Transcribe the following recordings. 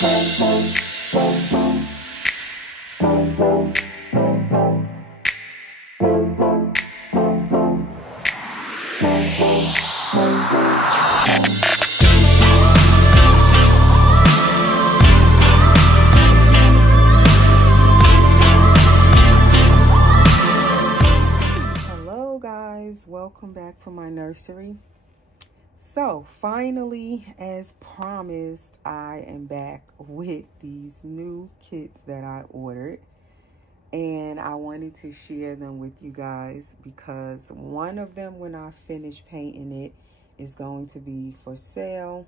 Hello guys, welcome back to my nursery. So finally, as promised, I am back with these new kits that I ordered, and I wanted to share them with you guys because one of them, when I finish painting it, is going to be for sale,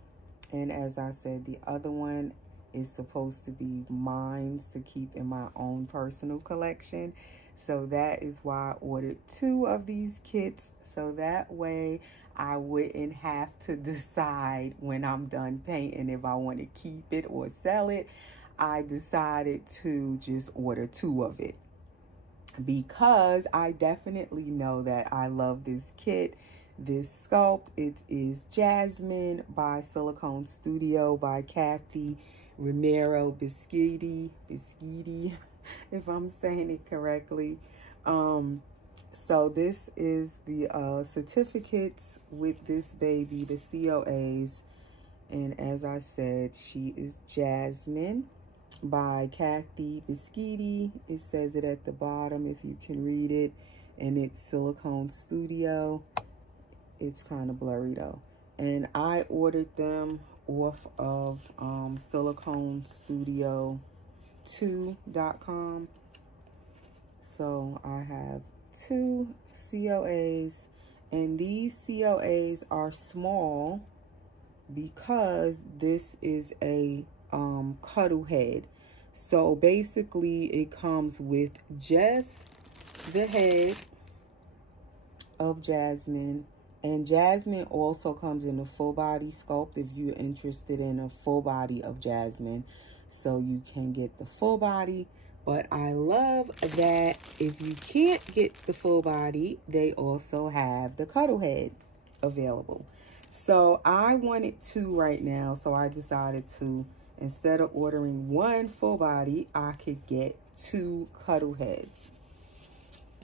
and as I said, the other one is supposed to be mine to keep in my own personal collection. So that is why I ordered two of these kits, so that way I wouldn't have to decide when I'm done painting if I want to keep it or sell it. I decided to just order two of it because I definitely know that I love this kit, this sculpt. It is Jasmine by Silicone Studio by Kathy Romero Biscotti, if I'm saying it correctly. So this is the certificates with this baby, the COAs, and as I said, she is Jasmine by Kathy Biscotti. It says it at the bottom if you can read it, and it's Silicone Studio. It's kind of blurry though, and I ordered them off of SiliconeStudio2.com. So I have two COAs, and these COAs are small because this is a cuddle head. So basically it comes with just the head of Jasmine, and Jasmine also comes in a full body sculpt if you're interested in a full body of Jasmine, so you can get the full body. But I love that if you can't get the full body, they also have the cuddle head available. So I wanted two right now, so I decided to, instead of ordering one full body, I could get two cuddle heads.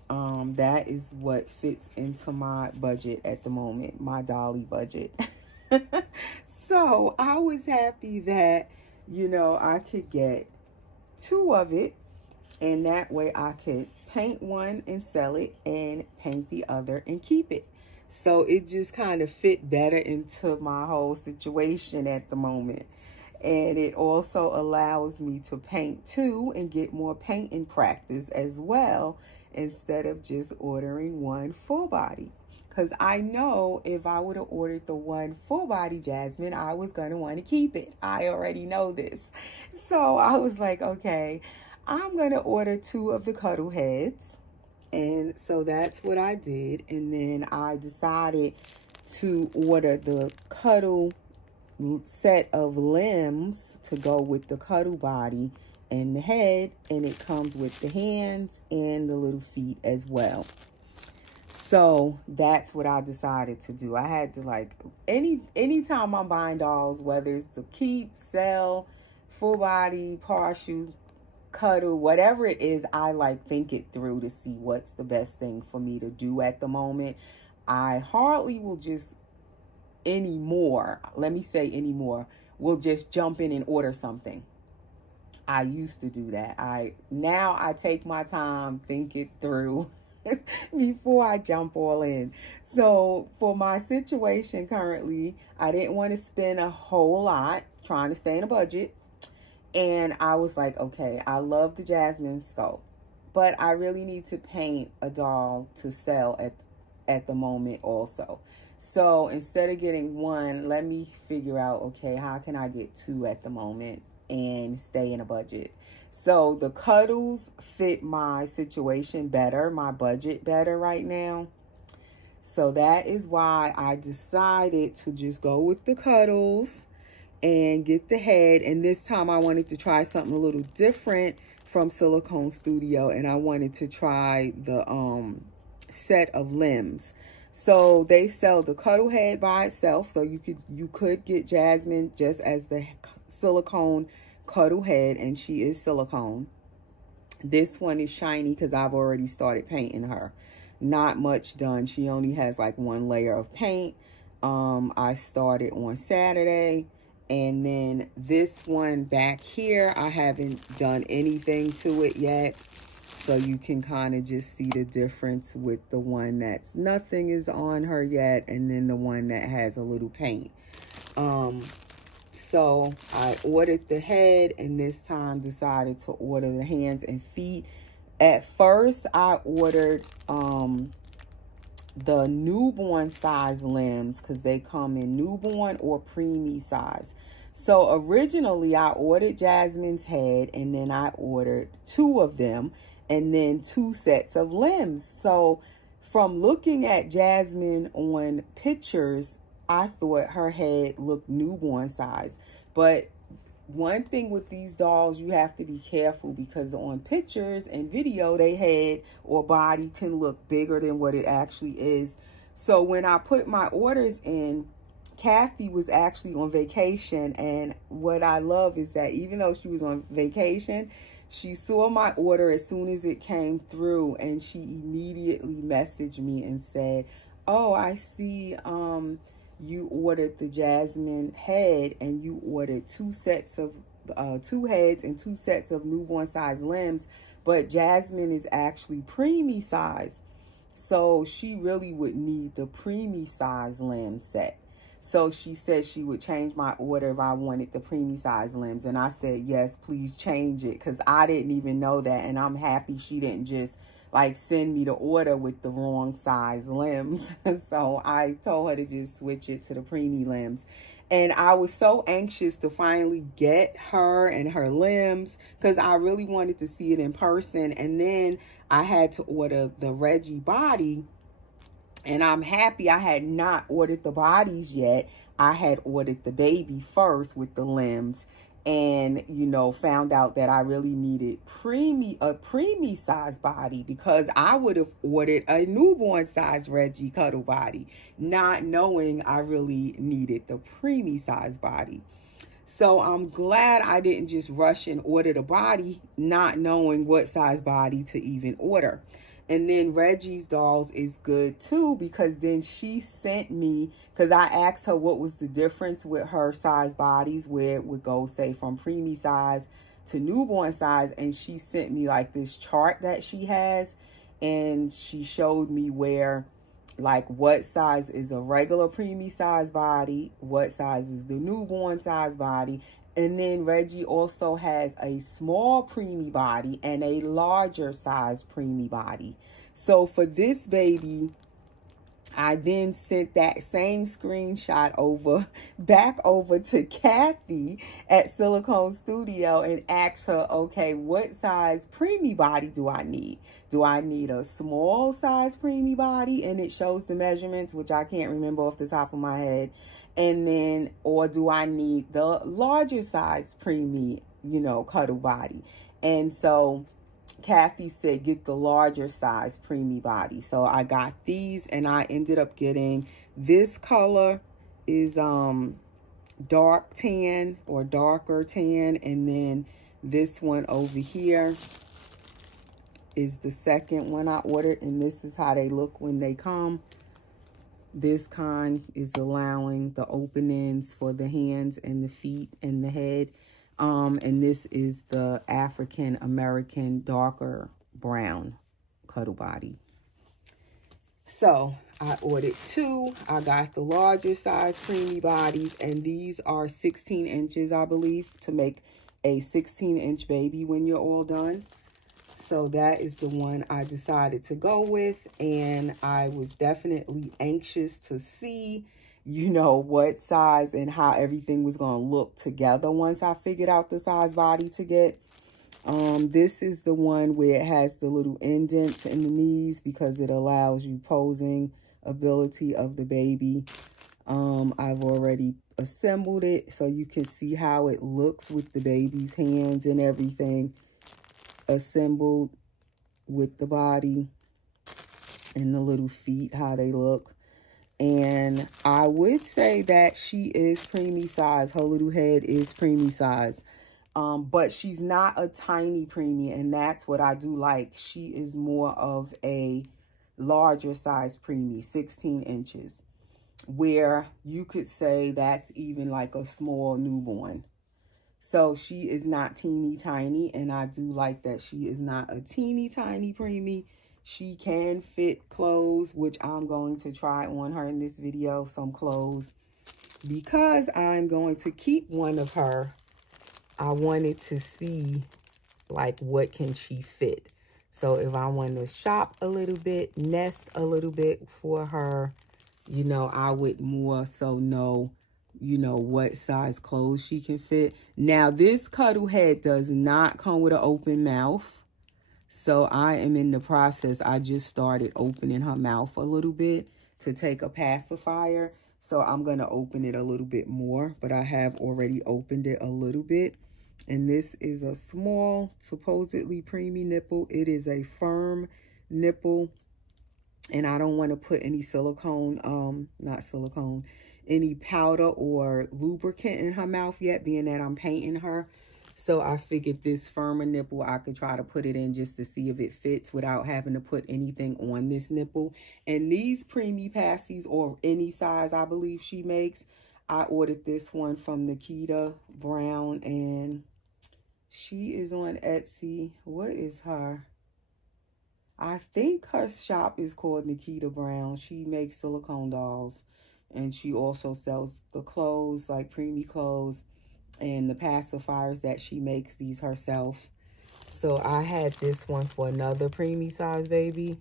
That is what fits into my budget at the moment, my dolly budget. So I was happy that, you know, I could get two of it, and that way I could paint one and sell it and paint the other and keep it. So it just kind of fit better into my whole situation at the moment. And it also allows me to paint two and get more painting practice as well, instead of just ordering one full body. Because I know if I would have ordered the one full body Jasmine, I was going to want to keep it. I already know this. So I was like, okay, I'm going to order two of the cuddle heads. And so that's what I did. And then I decided to order the cuddle set of limbs to go with the cuddle body and the head. And it comes with the hands and the little feet as well. So that's what I decided to do. I had to, like, anytime I'm buying dolls, whether it's to keep, sell, full body, partial, cuddle, whatever it is, I like think it through to see what's the best thing for me to do at the moment. I hardly will just anymore, let me say anymore, will just jump in and order something. I used to do that. Now I take my time, think it through before I jump all in. So for my situation currently, I didn't want to spend a whole lot, trying to stay in a budget. And I was like, okay, I love the Jasmine sculpt, but I really need to paint a doll to sell at the moment also. So instead of getting one, let me figure out, okay, how can I get two at the moment and stay in a budget? So the cuddles fit my situation better, my budget better right now. So that is why I decided to just go with the cuddles and get the head. And this time I wanted to try something a little different from Silicone Studio, and I wanted to try the set of limbs. So they sell the cuddle head by itself, so you could get Jasmine just as the silicone cuddle head, and she is silicone. This one is shiny because I've already started painting her. Not much done. She only has like one layer of paint. I started on Saturday. And then this one back here, I haven't done anything to it yet. So you can kind of just see the difference with the one that's nothing is on her yet, and then the one that has a little paint. So I ordered the head, and this time decided to order the hands and feet. At first, I ordered the newborn size limbs because they come in newborn or preemie size. So originally, I ordered Jasmine's head, and then I ordered 2 of them, and then 2 sets of limbs. So from looking at Jasmine on pictures, I thought her head looked newborn size. But one thing with these dolls, you have to be careful because on pictures and video, they head or body can look bigger than what it actually is. So when I put my orders in, Kathy was actually on vacation. And what I love is that even though she was on vacation, she saw my order as soon as it came through, and she immediately messaged me and said, oh, I see you ordered the Jasmine head, and you ordered 2 sets of 2 heads and 2 sets of newborn size limbs, but Jasmine is actually preemie size. So she really would need the preemie size limb set. So she said she would change my order if I wanted the preemie size limbs. And I said, yes, please change it, because I didn't even know that. And I'm happy she didn't just like send me the order with the wrong size limbs. So I told her to just switch it to the preemie limbs. And I was so anxious to finally get her and her limbs because I really wanted to see it in person. And then I had to order the Reggie body. And I'm happy I had not ordered the bodies yet. I had ordered the baby first with the limbs, and, you know, found out that I really needed a preemie size body, because I would have ordered a newborn size Reggie cuddle body, not knowing I really needed the preemie size body. So I'm glad I didn't just rush and order the body, not knowing what size body to even order. And then Reggie's dolls is good too, because then she sent me, because I asked her what was the difference with her size bodies, where it would go, say, from preemie size to newborn size. And she sent me like this chart that she has, and she showed me where, like, what size is a regular preemie size body, what size is the newborn size body. And then Reggie also has a small preemie body and a larger size preemie body. So for this baby, I then sent that same screenshot back over to Kathy at Silicone Studio and asked her, okay, what size preemie body do I need? Do I need a small size preemie body? And it shows the measurements, which I can't remember off the top of my head. And then, or do I need the larger size preemie, you know, cuddle body? And so Kathy said, get the larger size preemie body. So I got these, and I ended up getting this color is dark tan or darker tan. And then this one over here is the second one I ordered. And this is how they look when they come. This kind is allowing the openings for the hands and the feet and the head. And this is the African American darker brown cuddle body. So I ordered 2. I got the larger size preemie bodies, and these are 16 inches, I believe, to make a 16-inch baby when you're all done. So that is the one I decided to go with, and I was definitely anxious to see, you know, what size and how everything was going to look together once I figured out the size body to get. This is the one where it has the little indents in the knees because it allows you posing ability of the baby. I've already assembled it so you can see how it looks with the baby's hands and everything assembled with the body and the little feet, how they look. And I would say that she is preemie size. Her little head is preemie size. But she's not a tiny preemie, and that's what I do like. She is more of a larger size preemie, 16 inches, where you could say that's even like a small newborn. So she is not teeny tiny, and I do like that she is not a teeny tiny preemie. She can fit clothes, which I'm going to try on her in this video, some clothes, because I'm going to keep one of her. I wanted to see like what can she fit. So if I want to shop a little bit, nest a little bit for her, you know, I would more so know, you know, what size clothes she can fit. Now, this cuddle head does not come with an open mouth. So I am in the process. I just started opening her mouth a little bit to take a pacifier. So I'm going to open it a little bit more, but I have already opened it a little bit. And this is a small, supposedly preemie nipple. It is a firm nipple. And I don't want to put any silicone, any powder or lubricant in her mouth yet, being that I'm painting her. So I figured this firmer nipple, I could try to put it in just to see if it fits without having to put anything on this nipple. And these preemie passies, or any size I believe she makes, I ordered this one from Nikita Brown, and she is on Etsy. What is her? I think her shop is called Nikita Brown. She makes silicone dolls, and she also sells the clothes, like preemie clothes, and the pacifiers that she makes these herself. So I had this one for another preemie size baby.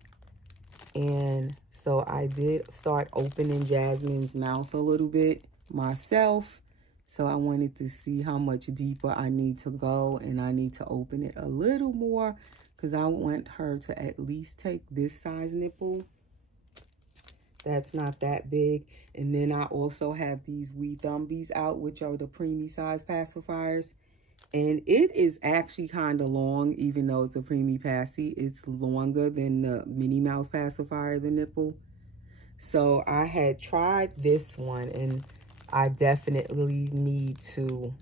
And so I did start opening Jasmine's mouth a little bit myself. So I wanted to see how much deeper I need to go, and I need to open it a little more because I want her to at least take this size nipple. That's not that big. And then I also have these wee thumbies out, which are the preemie size pacifiers. And it is actually kind of long, even though it's a preemie passy. It's longer than the Minnie Mouse pacifier, the nipple. So I had tried this one, and I definitely need to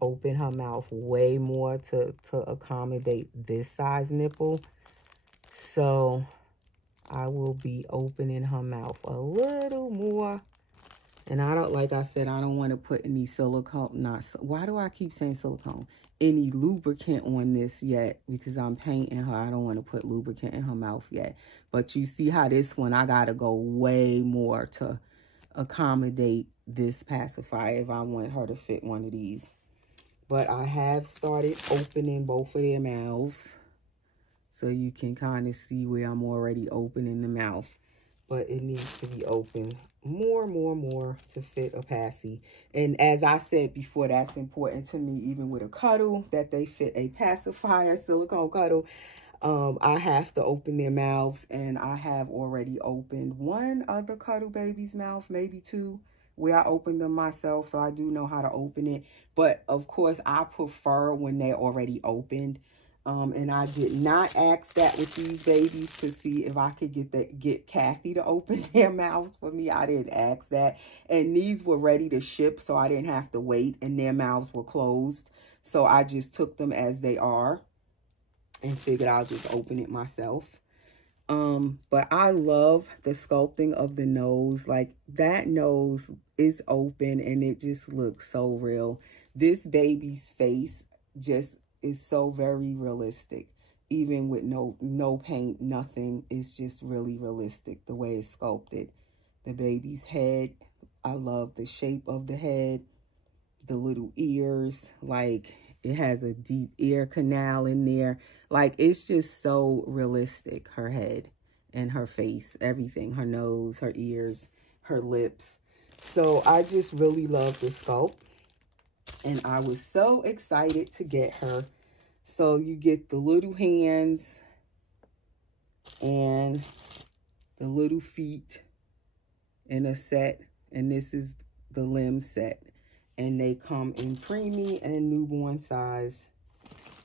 open her mouth way more to accommodate this size nipple. So I will be opening her mouth a little more. And I don't, like I said, I don't want to put any silicone, why do I keep saying silicone? Any lubricant on this yet, because I'm painting her. I don't want to put lubricant in her mouth yet. But you see how this one, I got to go way more to accommodate this pacifier if I want her to fit one of these. But I have started opening both of their mouths, so you can kind of see where I'm already opening the mouth. But it needs to be open more to fit a passy. And as I said before, that's important to me, even with a cuddle, that they fit a pacifier, silicone cuddle. I have to open their mouths, and I have already opened one other cuddle baby's mouth, maybe two, where I opened them myself, so I do know how to open it. But of course, I prefer when they're already opened. And I did not ask that with these babies to see if I could get Kathy to open their mouths for me. I didn't ask that. And these were ready to ship, so I didn't have to wait, and their mouths were closed. So I just took them as they are and figured I'll just open it myself. But I love the sculpting of the nose. Like, that nose is open and it just looks so real. This baby's face just is so very realistic, even with no paint, nothing. It's just really realistic the way it's sculpted. The baby's head, I love the shape of the head, the little ears, like it has a deep ear canal in there. Like, it's just so realistic, her head and her face, everything, her nose, her ears, her lips. So I just really love the sculpt. And I was so excited to get her. So you get the little hands and the little feet in a set. And this is the limb set. And they come in preemie and newborn size.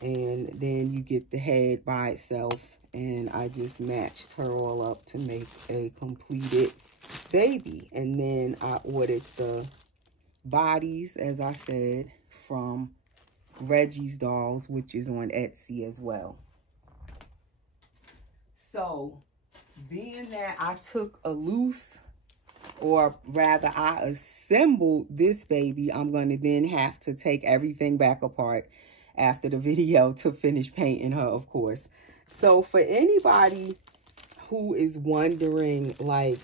And then you get the head by itself. And I just matched her all up to make a completed baby. And then I ordered the bodies, as I said, from Reggie's Dolls, which is on Etsy as well. So, being that I took a loose, or rather I assembled this baby, I'm going to then have to take everything back apart after the video to finish painting her, of course. So for anybody who is wondering, like,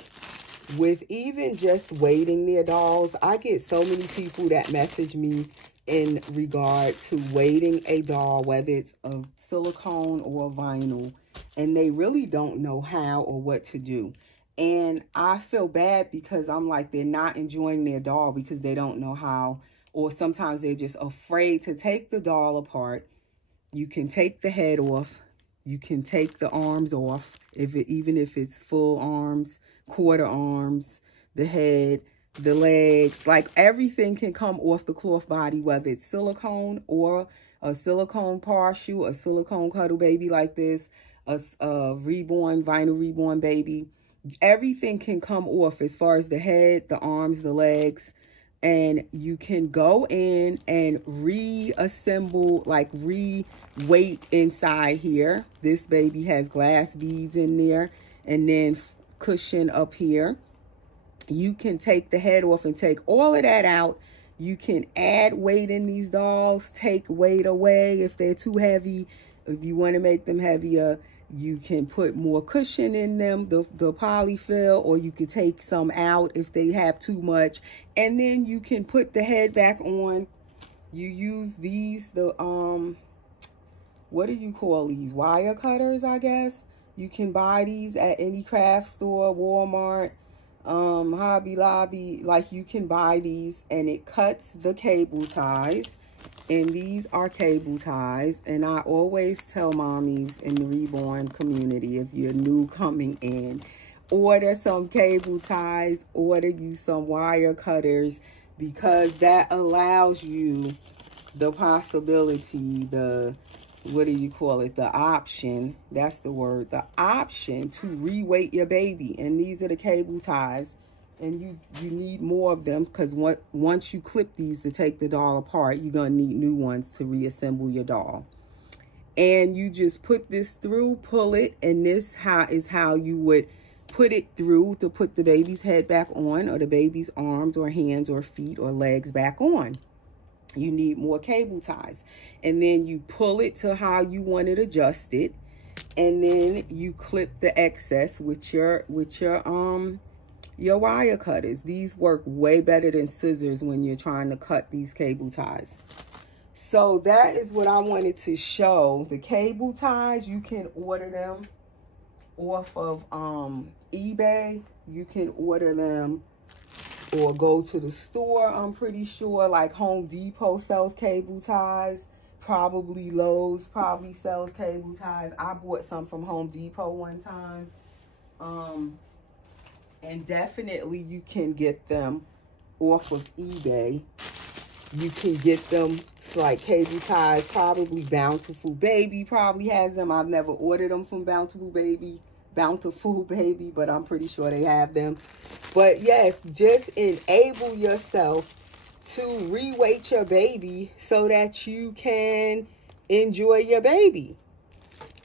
with even just weighting their dolls, I get so many people that message me in regard to weighting a doll, whether it's a silicone or a vinyl, and they really don't know how or what to do. And I feel bad because I'm like, they're not enjoying their doll because they don't know how, or sometimes they're just afraid to take the doll apart. You can take the head off. You can take the arms off, even if it's full arms, quarter arms, the head, the legs, like everything can come off the cloth body, whether it's silicone or a silicone partial, a silicone cuddle baby like this, a vinyl reborn baby. Everything can come off as far as the head, the arms, the legs, and you can go in and reassemble, like re-weight inside here. This baby has glass beads in there and then cushion up here. You can take the head off and take all of that out. You can add weight in these dolls, take weight away if they're too heavy. If you want to make them heavier, you can put more cushion in them, the polyfill, or you could take some out if they have too much. And then you can put the head back on. You use these, what do you call these? Wire cutters, I guess. You can buy these at any craft store, Walmart, Hobby Lobby. Like, you can buy these and it cuts the cable ties. And these are cable ties. And I always tell mommies in the reborn community, if you're new coming in, order some cable ties, order you some wire cutters, because that allows you the possibility, what do you call it? The option, that's the word, the option to re-weight your baby. And these are the cable ties. And you need more of them, because once you clip these to take the doll apart, you're going to need new ones to reassemble your doll. And you just put this through, pull it, and this is how you would put it through to put the baby's head back on, or the baby's arms or hands or feet or legs back on. You need more cable ties. And then you pull it to how you want it adjusted. And then you clip the excess with your wire cutters. These work way better than scissors when you're trying to cut these cable ties. So that is what I wanted to show. The cable ties, you can order them off of eBay. You can order them or go to the store, I'm pretty sure. Like Home Depot sells cable ties. Probably Lowe's probably sells cable ties. I bought some from Home Depot one time. And definitely you can get them off of eBay. You can get them, like cable ties, probably Bountiful Baby probably has them. I've never ordered them from Bountiful Baby, but I'm pretty sure they have them. But yes, just enable yourself to re-weight your baby so that you can enjoy your baby.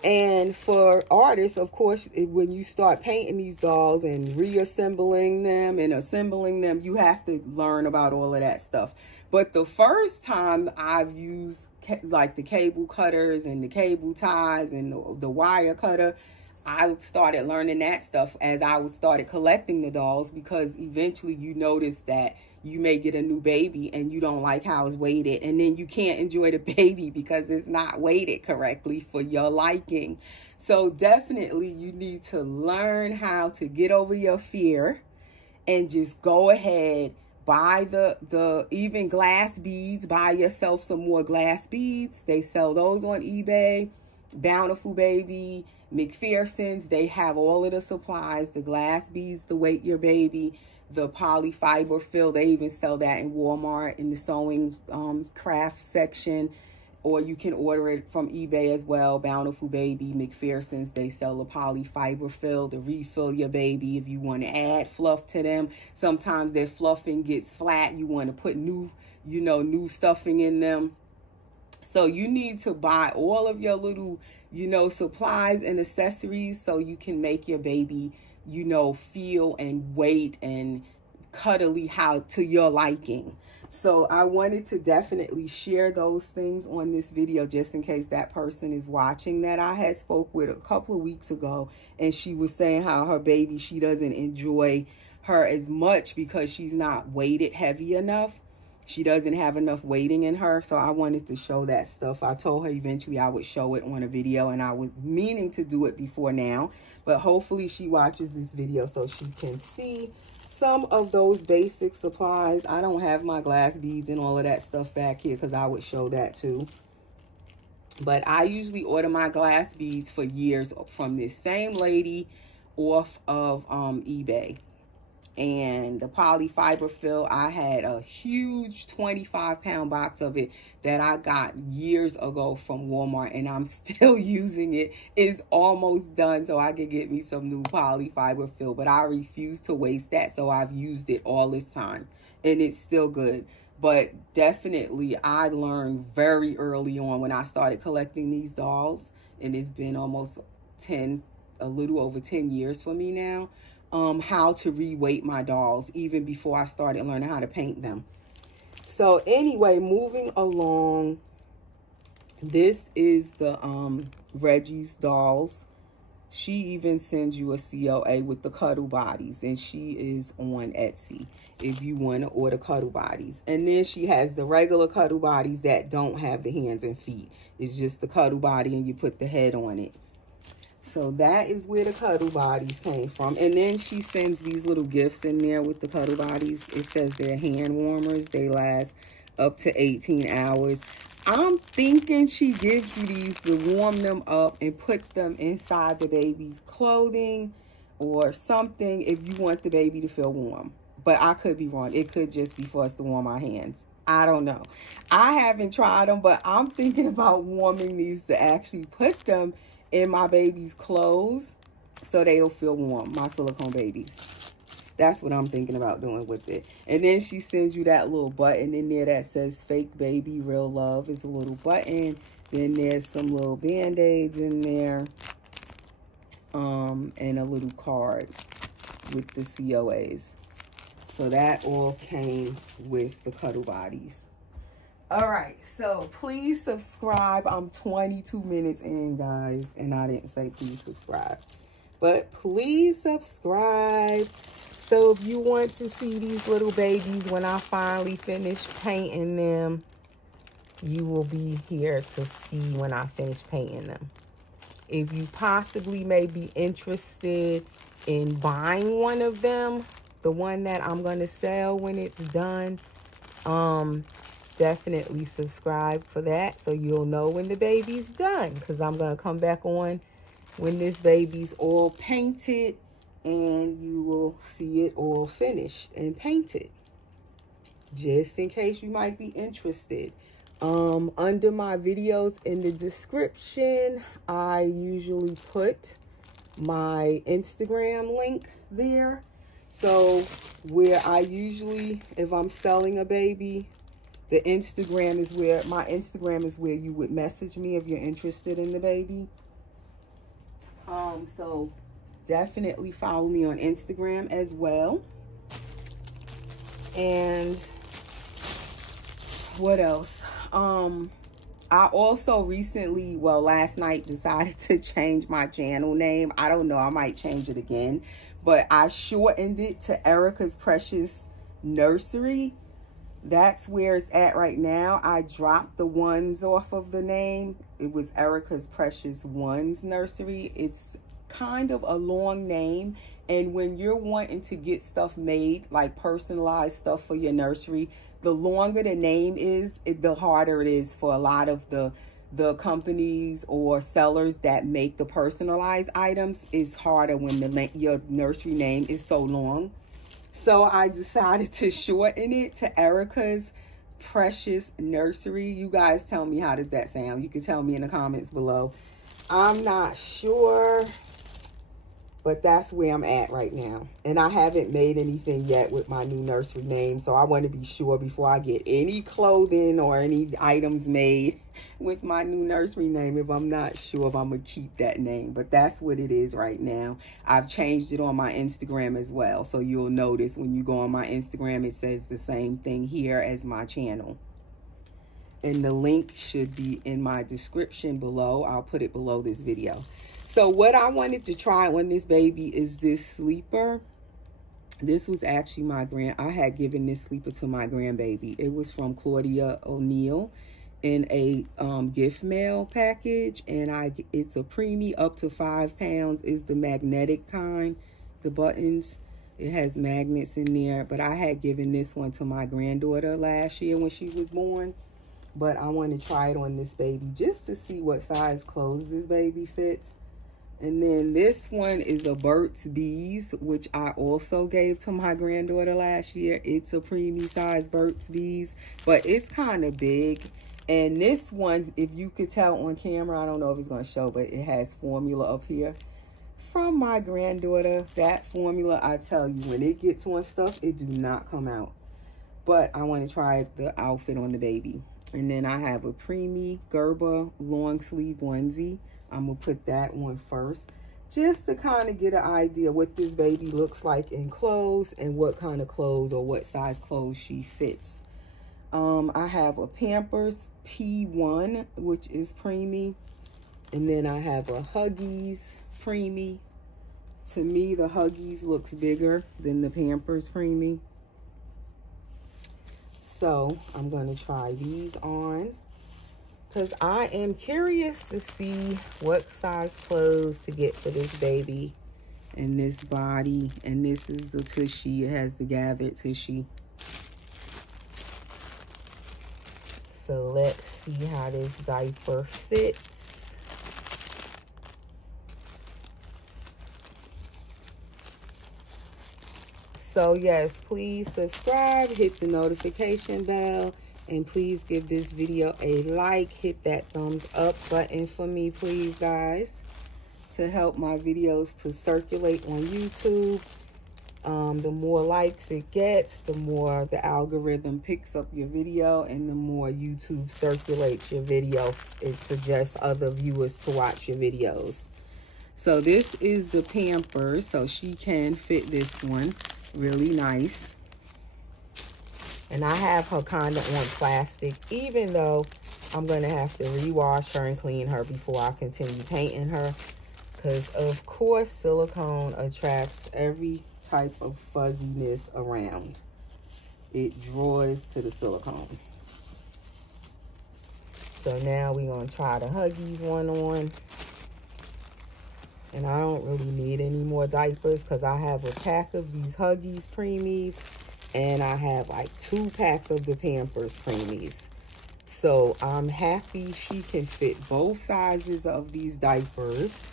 And for artists, of course, when you start painting these dolls and reassembling them and assembling them, you have to learn about all of that stuff. But the first time I've used like the cable cutters and the cable ties and the wire cutter, I started learning that stuff as I started collecting the dolls, because eventually you notice that you may get a new baby and you don't like how it's weighted, and then you can't enjoy the baby because it's not weighted correctly for your liking. So definitely you need to learn how to get over your fear and just go ahead, buy the even glass beads, buy yourself some more glass beads. They sell those on eBay. Bountiful Baby, McPherson's, they have all of the supplies, the glass beads to weight your baby, the polyfiber fill. They even sell that in Walmart in the sewing craft section, or you can order it from eBay as well. Bountiful Baby, McPherson's, they sell the polyfiber fill to refill your baby if you want to add fluff to them. Sometimes their fluffing gets flat, you want to put new stuffing in them. So you need to buy all of your little, you know, supplies and accessories so you can make your baby, you know, feel and wait and cuddly how to your liking. So I wanted to definitely share those things on this video just in case that person is watching that I had spoke with a couple of weeks ago, and she was saying how her baby, she doesn't enjoy her as much because she's not weighted heavy enough. She doesn't have enough weighting in her. So I wanted to show that stuff. I told her eventually I would show it on a video, and I was meaning to do it before now, but hopefully she watches this video so she can see some of those basic supplies. I don't have my glass beads and all of that stuff back here because I would show that too. But I usually order my glass beads for years from this same lady off of eBay. And the polyfiber fill, I had a huge 25-pound box of it that I got years ago from Walmart, and I'm still using it. It's almost done, so I could get me some new polyfiber fill, but I refuse to waste that, so I've used it all this time, and it's still good. But definitely, I learned very early on when I started collecting these dolls, and it's been almost a little over 10 years for me now, how to re-weight my dolls even before I started learning how to paint them. So anyway, moving along, this is the Reggie's dolls. She even sends you a COA with the cuddle bodies, and she is on Etsy if you want to order cuddle bodies. And then she has the regular cuddle bodies that don't have the hands and feet. It's just the cuddle body and you put the head on it. So that is where the cuddle bodies came from. And then she sends these little gifts in there with the cuddle bodies. It says they're hand warmers. They last up to 18 hours. I'm thinking she gives you these to warm them up and put them inside the baby's clothing or something if you want the baby to feel warm. But I could be wrong. It could just be for us to warm our hands. I don't know. I haven't tried them, but I'm thinking about warming these to actually put them in my baby's clothes so they'll feel warm, my silicone babies. That's what I'm thinking about doing with it. And then she sends you that little button in there that says fake baby, real love. It's a little button. Then there's some little band-aids in there, and a little card with the COAs. So that all came with the cuddle bodies. All right, so please subscribe. I'm 22 minutes in, guys, and I didn't say please subscribe, but please subscribe. So if you want to see these little babies when I finally finish painting them, you will be here to see when I finish painting them. If you possibly may be interested in buying one of them, the one that I'm going to sell when it's done, definitely subscribe for that so you'll know when the baby's done, because I'm going to come back on when this baby's all painted and you will see it all finished and painted, just in case you might be interested. Under my videos in the description, I usually put my Instagram link there. So where I usually, if I'm selling a baby, the Instagram is where, my Instagram is where you would message me if you're interested in the baby. So definitely follow me on Instagram as well. And what else? I also recently, well, last night decided to change my channel name. I don't know, I might change it again, but I shortened it to Erica's Precious Nursery. That's where it's at right now. I dropped the ones off of the name. It was Erica's Precious Ones Nursery. It's kind of a long name, and when you're wanting to get stuff made, like personalized stuff for your nursery, the longer the name is, the harder it is for a lot of the companies or sellers that make the personalized items. It's harder when your nursery name is so long. So I decided to shorten it to Erica's Precious Nursery. You guys tell me, how does that sound? You can tell me in the comments below. I'm not sure, But that's where I'm at right now. And I haven't made anything yet with my new nursery name. So I want to be sure before I get any clothing or any items made with my new nursery name, if I'm not sure if I'm going to keep that name. But that's what it is right now. I've changed it on my Instagram as well. So you'll notice when you go on my Instagram, it says the same thing here as my channel. And the link should be in my description below. I'll put it below this video. So what I wanted to try on this baby is this sleeper. This was actually I had given this sleeper to my grandbaby. It was from Claudia O'Neill in a gift mail package. And it's a preemie up to 5 pounds. It's the magnetic kind, the buttons. It has magnets in there. But I had given this one to my granddaughter last year when she was born. But I want to try it on this baby just to see what size clothes this baby fits. And then this one is a Burt's Bees, which I also gave to my granddaughter last year. It's a preemie size Burt's Bees, but it's kind of big. And this one, if you could tell on camera, I don't know if it's going to show, but it has formula up here from my granddaughter. That formula, I tell you, when it gets on stuff, it do not come out. But I want to try the outfit on the baby. And then I have a preemie Gerber long sleeve onesie. I'm going to put that one first just to kind of get an idea what this baby looks like in clothes and what kind of clothes or what size clothes she fits. I have a Pampers P1, which is preemie. And then I have a Huggies preemie. To me, the Huggies looks bigger than the Pampers preemie. So I'm going to try these on, because I am curious to see what size clothes to get for this baby and this body. And this is the tushy. It has the gathered tushy. So let's see how this diaper fits. So yes, please subscribe, hit the notification bell, and please give this video a like. Hit that thumbs up button for me, please, guys, to help my videos to circulate on YouTube. The more likes it gets, the more the algorithm picks up your video, and the more YouTube circulates your video. It suggests other viewers to watch your videos. So this is the Pampers, so she can fit this one. Really nice. And I have her kind of on plastic, even though I'm going to have to rewash her and clean her before I continue painting her. Because, of course, silicone attracts every type of fuzziness around. It draws to the silicone. So now we're going to try the Huggies one on. And I don't really need any more diapers because I have a pack of these Huggies preemies. And I have like 2 packs of the Pampers preemies. So I'm happy she can fit both sizes of these diapers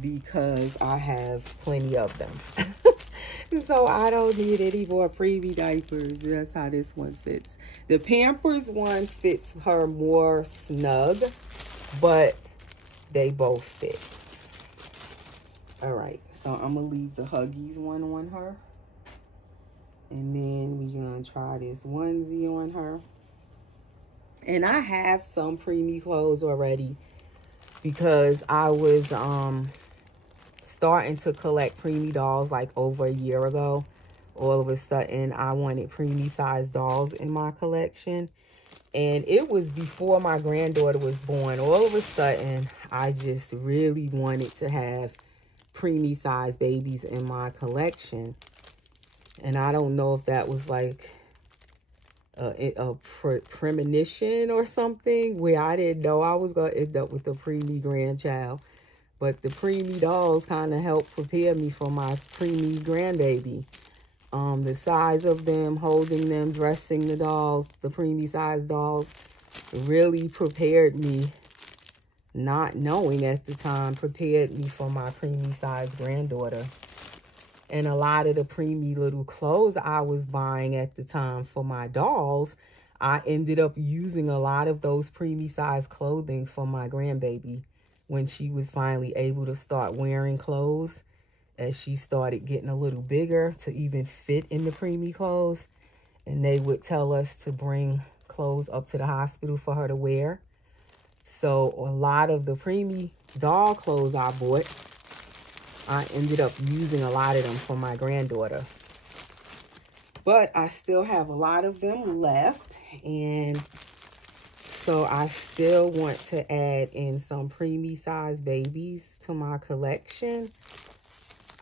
because I have plenty of them. So I don't need any more preemie diapers. That's how this one fits. The Pampers one fits her more snug, but they both fit. All right, so I'm gonna leave the Huggies one on her. And then we're gonna try this onesie on her. And I have some preemie clothes already because I was starting to collect preemie dolls like over a year ago. All of a sudden, I wanted preemie size dolls in my collection. And it was before my granddaughter was born. All of a sudden, I just really wanted to have preemie size babies in my collection. And I don't know if that was like a premonition or something where I didn't know I was going to end up with a preemie grandchild. But the preemie dolls kind of helped prepare me for my preemie grandbaby. The size of them, holding them, dressing the dolls, the preemie size dolls, really prepared me, not knowing at the time, prepared me for my preemie size granddaughter. And a lot of the preemie little clothes I was buying at the time for my dolls, I ended up using a lot of those preemie size clothing for my grandbaby when she was finally able to start wearing clothes. as she started getting a little bigger to even fit in the preemie clothes. And they would tell us to bring clothes up to the hospital for her to wear. So a lot of the preemie doll clothes I bought, I ended up using a lot of them for my granddaughter. But I still have a lot of them left. And so I still want to add in some preemie size babies to my collection.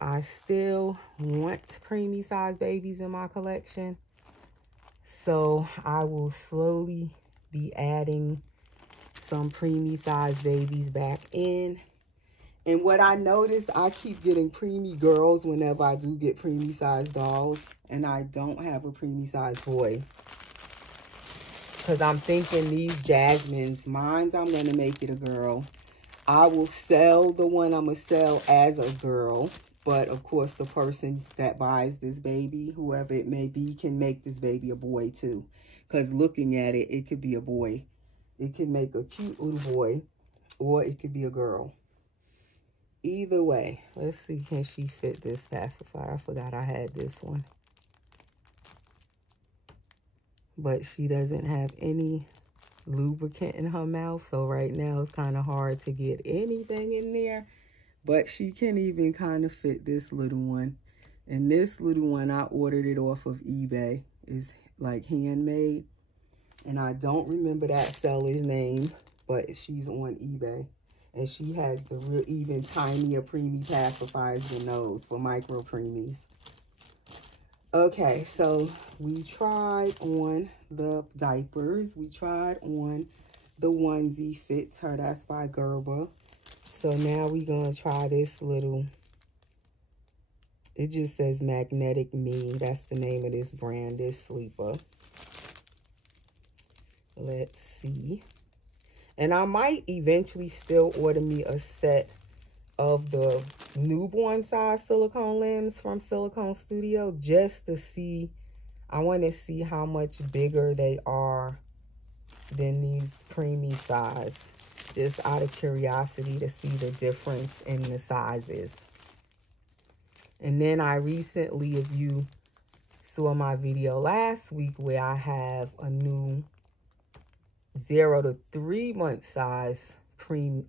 I still want preemie size babies in my collection. So I will slowly be adding some preemie size babies back in. And what I notice, I keep getting preemie girls whenever I do get preemie size dolls. And I don't have a preemie size boy. Because I'm thinking these Jasmines, mine's I'm going to make it a girl. I will sell the one I'm going to sell as a girl. But, of course, the person that buys this baby, whoever it may be, can make this baby a boy, too. Because looking at it, it could be a boy. It can make a cute little boy. Or it could be a girl. Either way. Let's see, can she fit this pacifier? I forgot I had this one. But she doesn't have any lubricant in her mouth. So right now it's kind of hard to get anything in there. But she can even kind of fit this little one. And this little one, I ordered it off of eBay. It's like handmade. And I don't remember that seller's name. But she's on eBay. And she has the real even tinier preemie pacifiers than those for micro preemies. Okay, so we tried on the diapers. We tried on the onesie. Fits her. That's by Gerber. So now we're going to try this little. It just says Magnetic Me. That's the name of this brand, this sleeper. Let's see. And I might eventually still order me a set of the newborn size silicone limbs from Silicone Studio just to see. I want to see how much bigger they are than these preemie size. Just out of curiosity to see the difference in the sizes. And then I recently, if you saw my video last week where I have a new 0 to 3 month size 0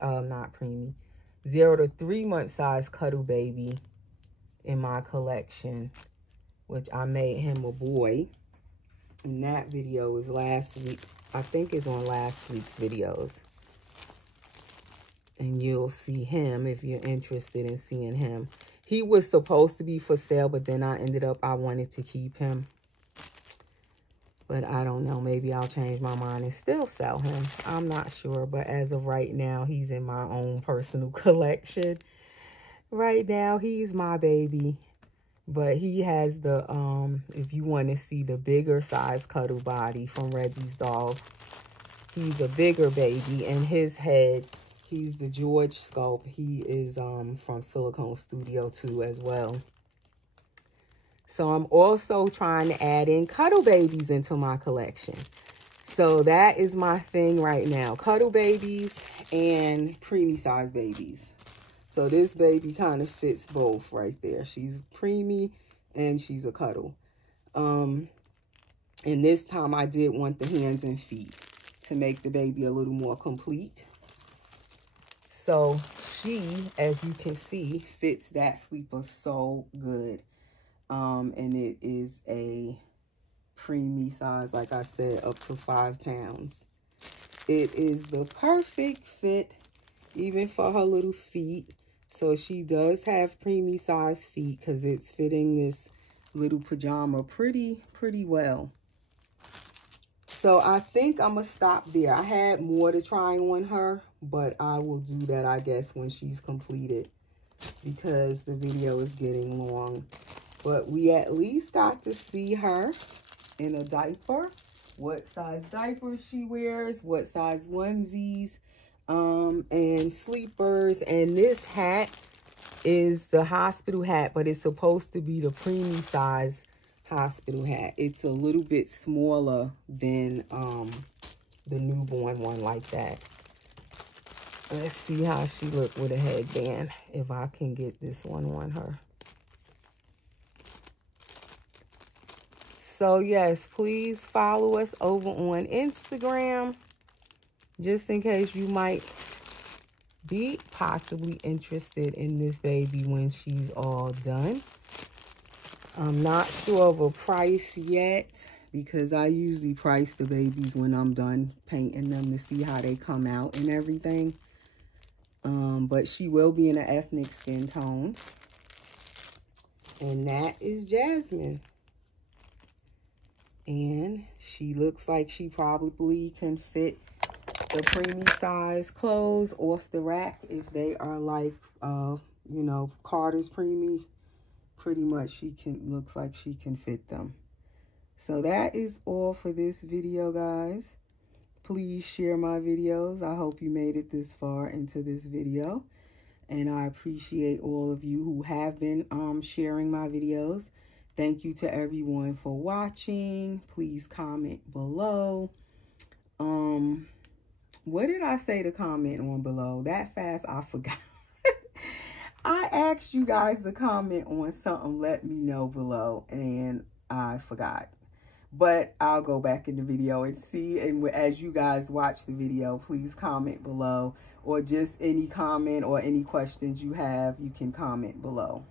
to 3 month size cuddle baby in my collection, which I made him a boy. And that video was last week. I think it's on last week's videos. And you'll see him if you're interested in seeing him. He was supposed to be for sale, but then I wanted to keep him. But I don't know, maybe I'll change my mind and still sell him. I'm not sure, but as of right now, he's in my own personal collection. Right now, he's my baby. But he has the, if you want to see the bigger size cuddle body from Reggie's Dolls, he's a bigger baby. And his head, he's the George sculpt. He is from Silicone Studio too as well. So I'm also trying to add in cuddle babies into my collection. So that is my thing right now. Cuddle babies and preemie size babies. So this baby kind of fits both right there. She's preemie and she's a cuddle. And this time I did want the hands and feet to make the baby a little more complete. So she, as you can see, fits that sleeper so good. And it is a preemie size, like I said, up to 5 pounds. It is the perfect fit, even for her little feet. So she does have preemie size feet because it's fitting this little pajama pretty well. So I think I'm going to stop there. I had more to try on her, but I will do that, I guess, when she's completed because the video is getting long. But we at least got to see her in a diaper, what size diapers she wears, what size onesies, and sleepers. And this hat is the hospital hat, but it's supposed to be the preemie size hospital hat. It's a little bit smaller than the newborn one like that. Let's see how she look with a headband, if I can get this one on her. So yes, please follow us over on Instagram, just in case you might be possibly interested in this baby when she's all done. I'm not sure of a price yet, because I usually price the babies when I'm done painting them to see how they come out and everything. But she will be in an ethnic skin tone. And that is Jasmine. And she looks like she probably can fit the preemie size clothes off the rack if they are like, you know, Carter's preemie. Pretty much looks like she can fit them. So that is all for this video, guys. Please share my videos. I hope you made it this far into this video. And I appreciate all of you who have been sharing my videos. Thank you to everyone for watching. Please comment below. What did I say to comment on below? That fast, I forgot. I asked you guys to comment on something, let me know below, and I forgot. But I'll go back in the video and see, and as you guys watch the video, please comment below, or just any comment or any questions you have, you can comment below.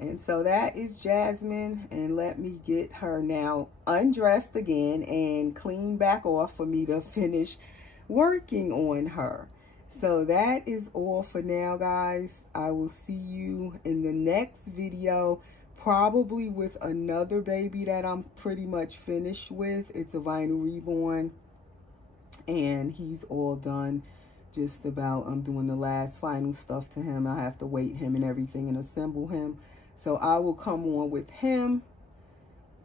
And so that is Jasmine, and let me get her now undressed again and clean back off for me to finish working on her. So that is all for now, guys. I will see you in the next video, probably with another baby that I'm pretty much finished with. It's a vinyl reborn, and he's all done. Just about, I'm doing the last final stuff to him. I have to weight him and everything and assemble him. So I will come on with him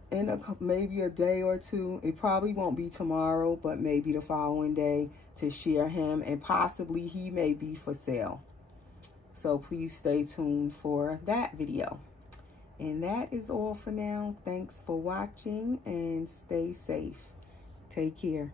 in maybe a day or two. It probably won't be tomorrow, but maybe the following day, to share him, and possibly he may be for sale. So please stay tuned for that video. And that is all for now. Thanks for watching, and stay safe. Take care.